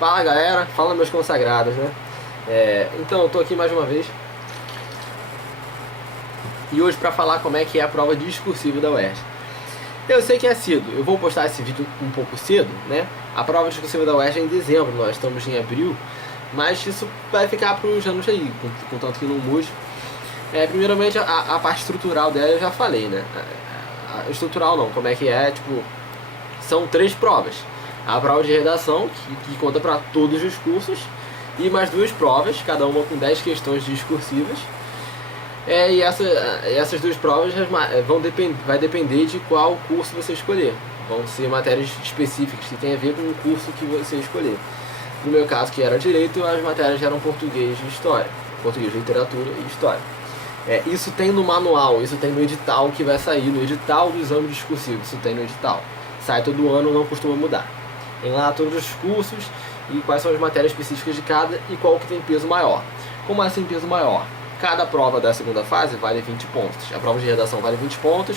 Fala galera, fala meus consagrados, né? Então eu tô aqui mais uma vez e hoje pra falar como é que é a prova discursiva da UERJ. Eu sei que é cedo, eu vou postar esse vídeo um pouco cedo, né? A prova discursiva da UERJ é em dezembro, nós estamos em abril, mas isso vai ficar para os anos aí, contanto que não mude. Primeiramente a parte estrutural dela eu já falei, né? A estrutural não, como é que é, tipo, são 3 provas. A prova de redação, que conta para todos os cursos, e mais 2 provas, cada uma com 10 questões discursivas. E essas 2 provas vai depender de qual curso você escolher. Vão ser matérias específicas que tem a ver com o curso que você escolher. No meu caso, que era Direito, as matérias eram Português e História. Português, Literatura e História. Isso tem no manual, isso tem no edital que vai sair, no edital do exame discursivo, isso tem no edital. Sai todo ano, não costuma mudar. Tem lá todos os cursos e quais são as matérias específicas de cada e qual que tem peso maior. Como assim peso maior? Cada prova da segunda fase vale 20 pontos. A prova de redação vale 20 pontos,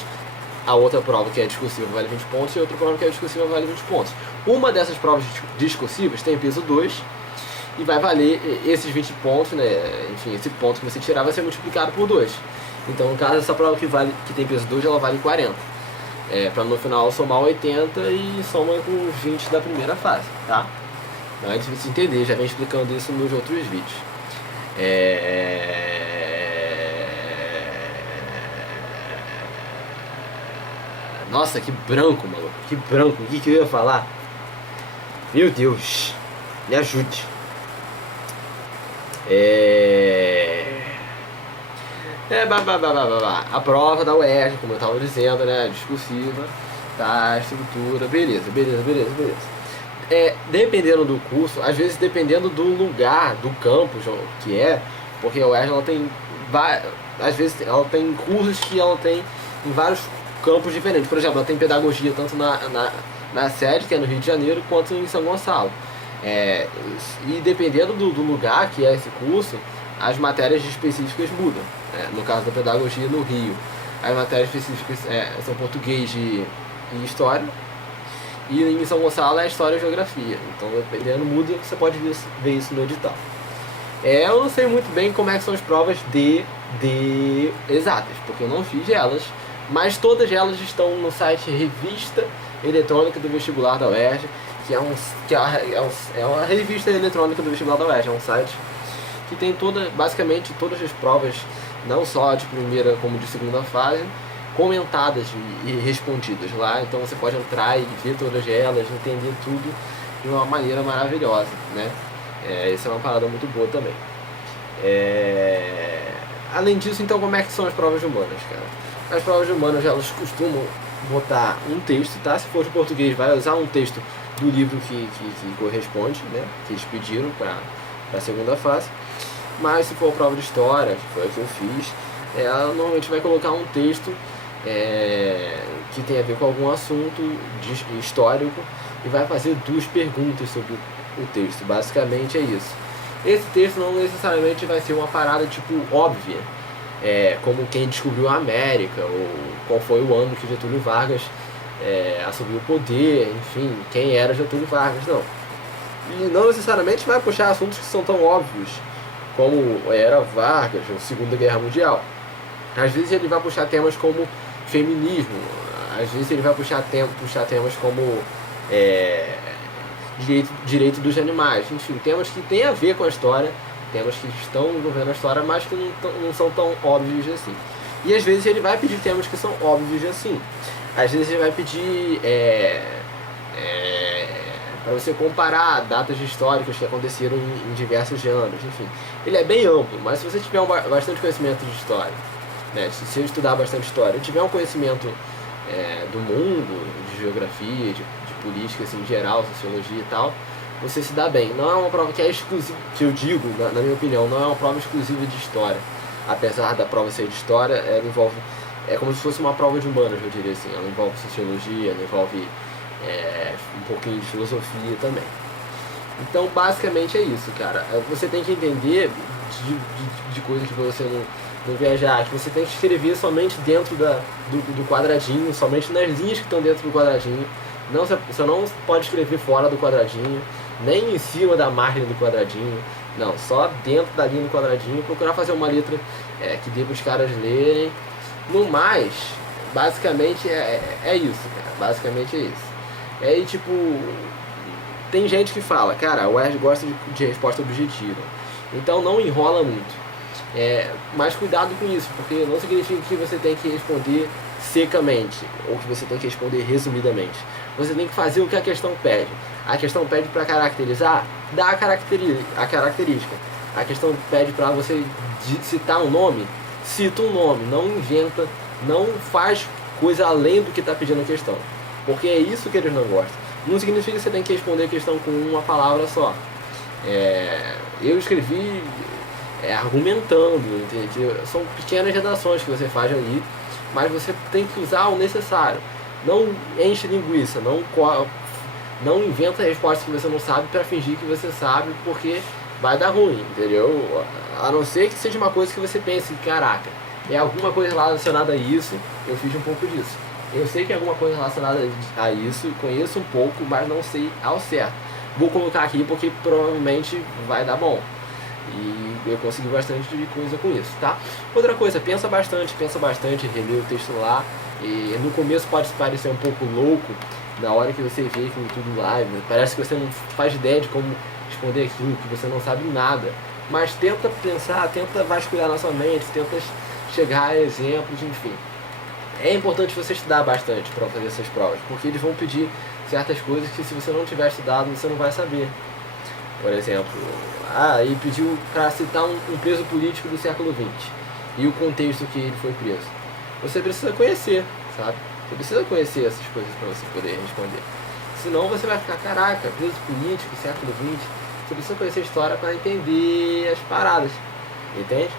a outra prova que é discursiva vale 20 pontos e a outra prova que é discursiva vale 20 pontos. Uma dessas provas discursivas tem peso 2 e vai valer esses 20 pontos, né? Enfim, esse ponto que você tirar vai ser multiplicado por 2. Então, no caso, essa prova que tem peso 2, ela vale 40. Para no final somar 80 e soma com os 20 da primeira fase, tá? Não é difícil entender, já vem explicando isso nos outros vídeos. Nossa, que branco, maluco, que branco, o que eu ia falar? Meu Deus, me ajude. A prova da UERJ, como eu estava dizendo, né, discursiva, tá, estrutura, beleza. Dependendo do curso, às vezes dependendo do lugar, do campus que porque a UERJ ela tem, às vezes ela tem cursos que ela tem em vários campos diferentes. Por exemplo, ela tem pedagogia tanto na sede, que é no Rio de Janeiro, quanto em São Gonçalo. E dependendo do lugar que é esse curso, as matérias específicas mudam. No caso da pedagogia no Rio, as matérias específicas são Português e História, e em São Gonçalo é História e Geografia. Então, dependendo, muda, você pode ver isso no edital. Eu não sei muito bem como é que são as provas de exatas, porque eu não fiz elas, mas todas elas estão no site Revista Eletrônica do Vestibular da UERJ, que é uma revista eletrônica do Vestibular da UERJ, é um site que tem basicamente todas as provas, não só de primeira como de segunda fase, comentadas e respondidas lá. Então você pode entrar e ver todas elas, entender tudo de uma maneira maravilhosa, né? Isso é uma parada muito boa também. Além disso, então, como é que são as provas de humanas, cara? As provas de humanas, elas costumam botar um texto, tá? Se for de português, vai usar um texto do livro que corresponde, né? Que eles pediram para a segunda fase. Mas se for prova de história, que foi o que eu fiz, ela normalmente vai colocar um texto que tem a ver com algum assunto histórico e vai fazer 2 perguntas sobre o texto. Basicamente é isso. Esse texto não necessariamente vai ser uma parada tipo óbvia, como quem descobriu a América, ou qual foi o ano que Getúlio Vargas assumiu o poder, enfim, quem era Getúlio Vargas, não. E não necessariamente vai puxar assuntos que são tão óbvios como era Vargas, ou Segunda Guerra Mundial. Às vezes ele vai puxar temas como feminismo, às vezes ele vai puxar temas como direito dos animais, enfim, temas que têm a ver com a história, temas que estão envolvendo a história, mas que não são tão óbvios assim. E às vezes ele vai pedir temas que são óbvios assim. Às vezes ele vai pedir para você comparar datas históricas que aconteceram em diversos anos, enfim. Ele é bem amplo, mas se você tiver bastante conhecimento de história, né, se você estudar bastante história e tiver um conhecimento do mundo, de geografia, de política assim, em geral, sociologia e tal, você se dá bem. Não é uma prova que é exclusiva, que eu digo, na minha opinião, não é uma prova exclusiva de história. Apesar da prova ser de história, ela envolve, como se fosse uma prova de humanas, eu diria assim. Ela envolve sociologia, ela envolve um pouquinho de filosofia também. Então, basicamente é isso, cara. Você tem que entender de coisas que você não viajar, que você tem que escrever somente dentro do quadradinho, somente nas linhas que estão dentro do quadradinho. Você não pode escrever fora do quadradinho. nem em cima da margem do quadradinho, não, só dentro da linha do quadradinho, procurar fazer uma letra que dê para os caras lerem. No mais, basicamente é isso, cara, basicamente é isso. Aí tipo, tem gente que fala, cara, o Word gosta de resposta objetiva, então não enrola muito. Mas cuidado com isso, porque não significa que você tem que responder secamente, ou que você tem que responder resumidamente. Você tem que fazer o que a questão pede. A questão pede para caracterizar, dá a característica. A questão pede para você citar um nome, cita um nome, não inventa, não faz coisa além do que está pedindo a questão. Porque é isso que eles não gostam. Não significa que você tem que responder a questão com uma palavra só. Eu escrevi argumentando, entende? São pequenas redações que você faz ali, mas você tem que usar o necessário. Não enche linguiça, não inventa respostas que você não sabe para fingir que você sabe, porque vai dar ruim, entendeu? A não ser que seja uma coisa que você pense, caraca, é alguma coisa relacionada a isso, eu fiz um pouco disso. Eu sei que é alguma coisa relacionada a isso, conheço um pouco, mas não sei ao certo. Vou colocar aqui porque provavelmente vai dar bom. E eu consegui bastante de coisa com isso, tá? Outra coisa, pensa bastante, relê o texto lá. E no começo pode parecer um pouco louco, na hora que você vê aquilo tudo live, parece que você não faz ideia de como responder aquilo, que você não sabe nada. Mas tenta pensar, tenta vasculhar na sua mente, tenta chegar a exemplos, enfim. É importante você estudar bastante para fazer essas provas, porque eles vão pedir certas coisas que se você não tiver estudado, você não vai saber. Por exemplo, ele pediu para citar um preso político do século XX e o contexto que ele foi preso. Você precisa conhecer, sabe? Você precisa conhecer essas coisas para você poder responder. Senão você vai ficar, caraca, preso político, século XX. Você precisa conhecer a história para entender as paradas, entende?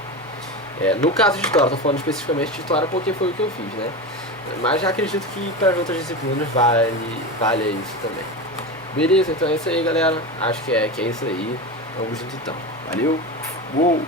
No caso de história, estou falando especificamente de história porque foi o que eu fiz, né? Mas já acredito que para as outras disciplinas vale isso também. Beleza, então é isso aí, galera. Acho que é isso aí. Vamos junto então. Valeu! Uou!